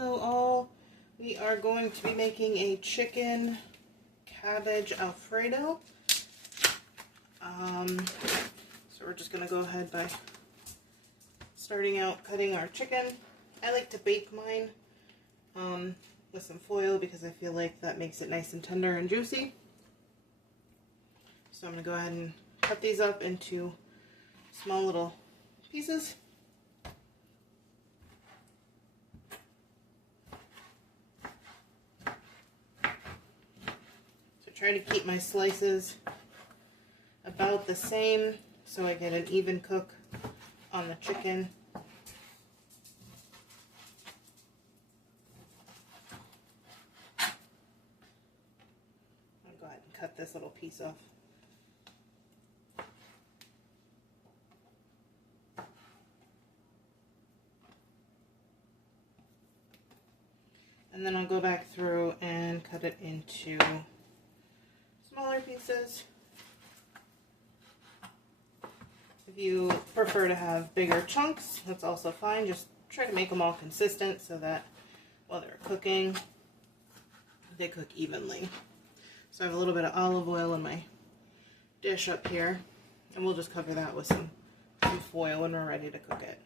Hello all, we are going to be making a chicken cabbage Alfredo. So we're just going to go ahead by starting out cutting our chicken. I like to bake mine with some foil because I feel like that makes it nice and tender and juicy. So I'm going to go ahead and cut these up into small little pieces. Try to keep my slices about the same so I get an even cook on the chicken. I'll go ahead and cut this little piece off. And then I'll go back through and cut it into smaller pieces. If you prefer to have bigger chunks, that's also fine. Just try to make them all consistent so that while they're cooking, they cook evenly. So I have a little bit of olive oil in my dish up here, and we'll just cover that with some foil when we're ready to cook it.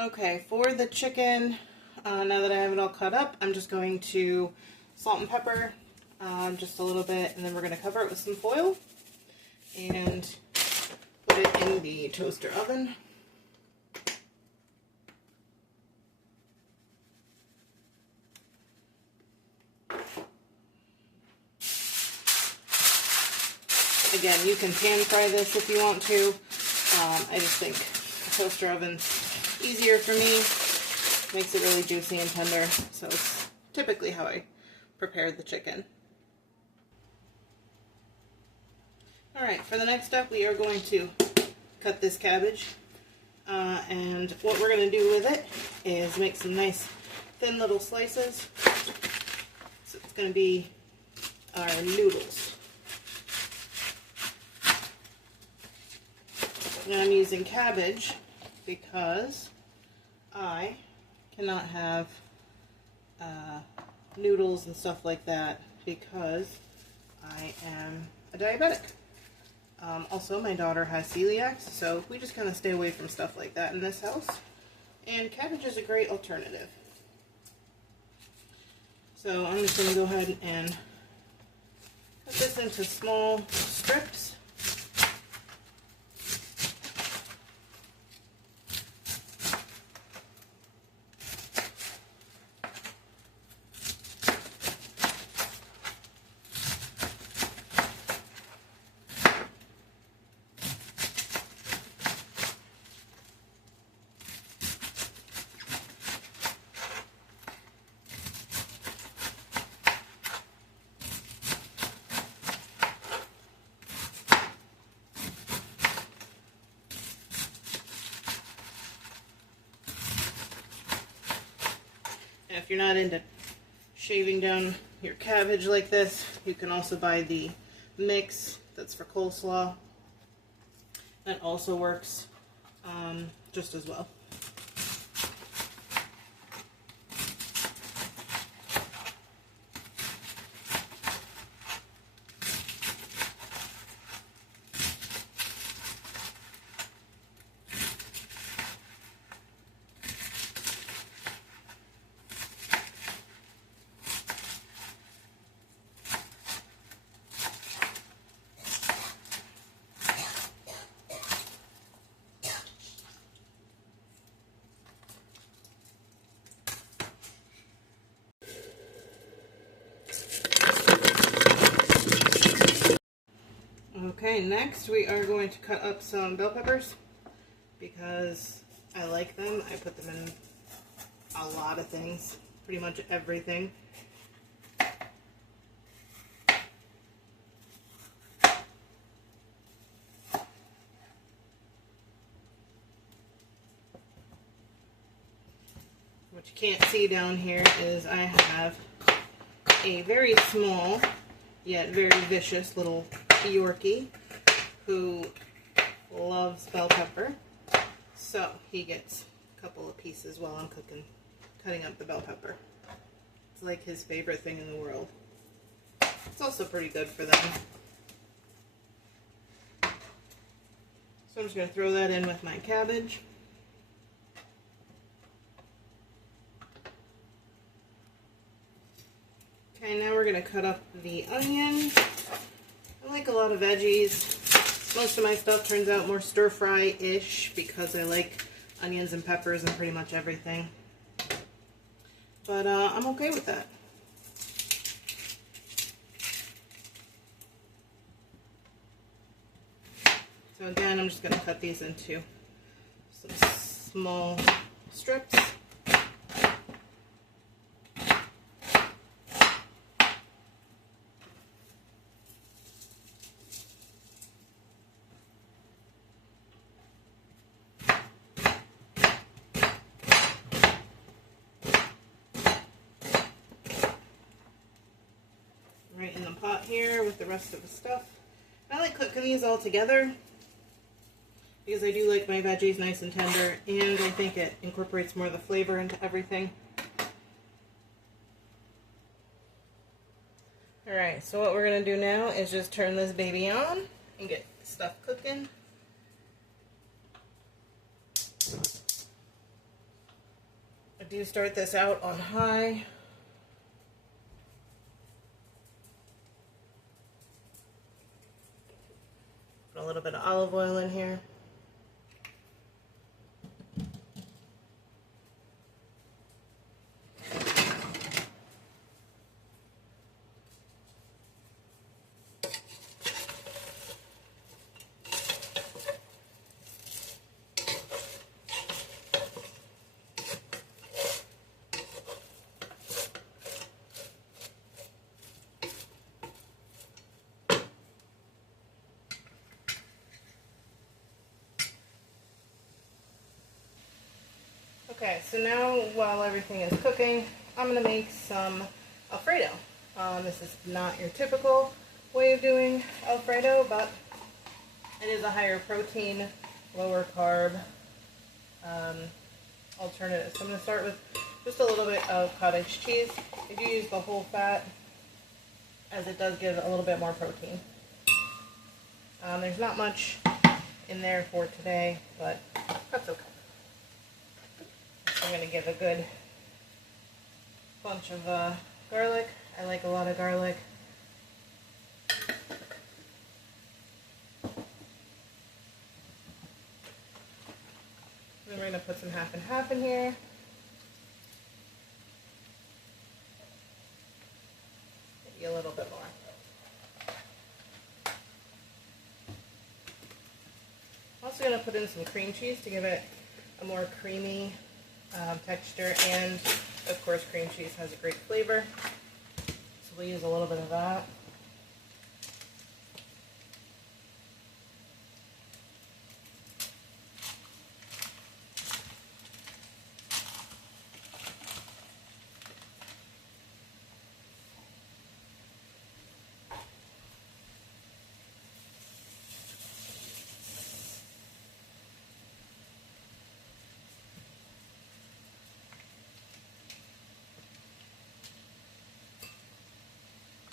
Okay, for the chicken, now that I have it all cut up, I'm just going to salt and pepper just a little bit, and then we're going to cover it with some foil and put it in the toaster oven. Again, you can pan fry this if you want to. I just think the toaster oven's easier for me, makes it really juicy and tender, so it's typically how I prepare the chicken. Alright, for the next step we are going to cut this cabbage, and what we're going to do with it is make some nice thin little slices. So it's going to be our noodles. And I'm using cabbage because I cannot have noodles and stuff like that because I am a diabetic. Also, my daughter has celiac, so we just kind of stay away from stuff like that in this house. And cabbage is a great alternative. So I'm just going to go ahead and cut this into small strips. If you're not into shaving down your cabbage like this, you can also buy the mix that's for coleslaw. That also works just as well. Okay, next we are going to cut up some bell peppers because I like them. I put them in a lot of things, pretty much everything. you can't see down here is I have a very small yet very vicious little Yorkie who loves bell pepper. So he gets a couple of pieces while I'm cutting up the bell pepper. It's like his favorite thing in the world. It's also pretty good for them. So I'm just going to throw that in with my cabbage. Okay, now we're going to cut up the onion. I like a lot of veggies. Most of my stuff turns out more stir-fry-ish because I like onions and peppers and pretty much everything. But I'm okay with that. So again, I'm just going to cut these into some small strips. Right in the pot here with the rest of the stuff. I like cooking these all together because I do like my veggies nice and tender, and I think it incorporates more of the flavor into everything. Alright, so what we're going to do now is just turn this baby on and get stuff cooking. I do start this out on high. Put a little bit of olive oil in here. Okay, so now while everything is cooking, I'm going to make some Alfredo. This is not your typical way of doing Alfredo, but it is a higher protein, lower carb alternative. So I'm going to start with just a little bit of cottage cheese. If you use the whole fat, as it does give a little bit more protein. There's not much in there for today, but that's okay. I'm going to give a good bunch of garlic. I like a lot of garlic. Then we're going to put some half and half in here. Maybe a little bit more. I'm also going to put in some cream cheese to give it a more creamy texture, and of course cream cheese has a great flavor, so we'll use a little bit of that.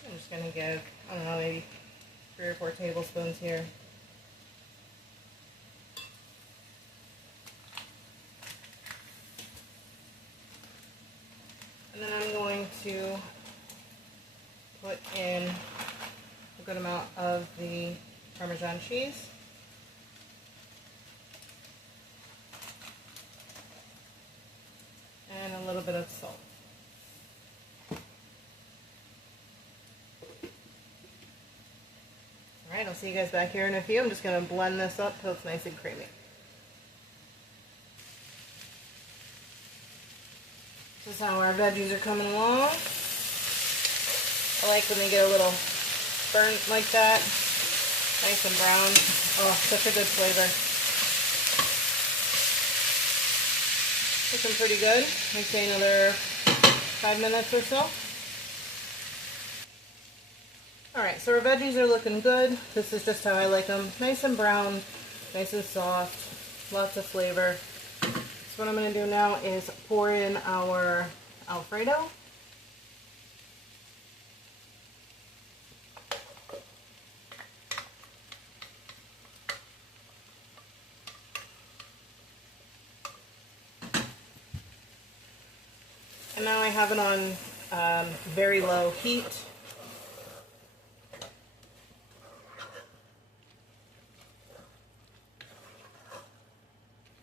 I'm just going to give, I don't know, maybe 3 or 4 tablespoons here. And then I'm going to put in a good amount of the Parmesan cheese. And a little bit of salt. Alright, I'll see you guys back here in a few. I'm just going to blend this up till it's nice and creamy. This is how our veggies are coming along. I like when they get a little burnt like that. Nice and brown. Oh, such a good flavor. Looking pretty good. I'd say another 5 minutes or so. Alright, so our veggies are looking good. This is just how I like them. Nice and brown, nice and soft, lots of flavor. So what I'm going to do now is pour in our Alfredo. And now I have it on very low heat.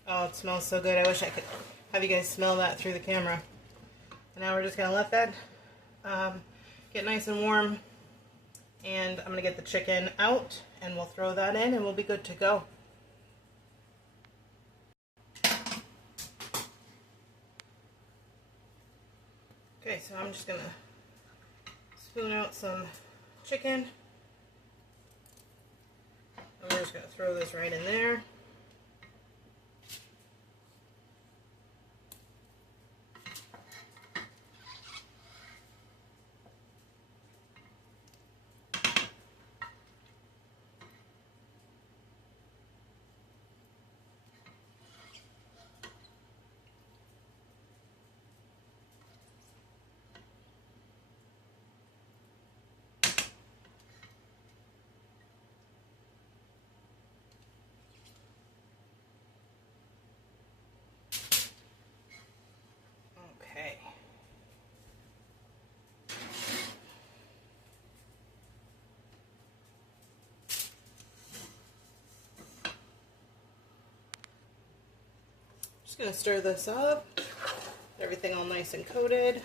Oh, it smells so good. I wish I could have you guys smell that through the camera. And now we're just going to let that get nice and warm. And I'm going to get the chicken out and we'll throw that in and we'll be good to go. Okay, so I'm just going to spoon out some chicken. And we're just going to throw this right in there. Okay. Just going to stir this up. Everything all nice and coated.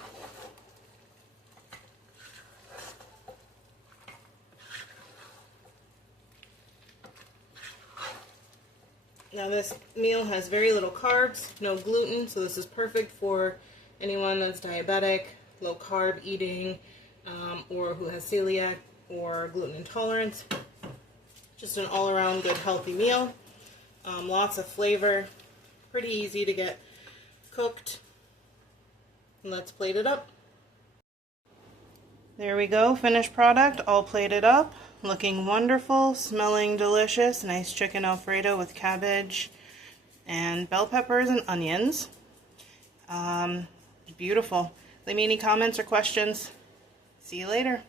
Now this meal has very little carbs, no gluten, so this is perfect for anyone that's diabetic, low carb eating, or who has celiac or gluten intolerance. Just an all-around good healthy meal. Lots of flavor, pretty easy to get cooked. And let's plate it up. There we go, finished product, all plated up. Looking wonderful, smelling delicious. Nice chicken Alfredo with cabbage and bell peppers and onions. Beautiful. Leave me any comments or questions. See you later.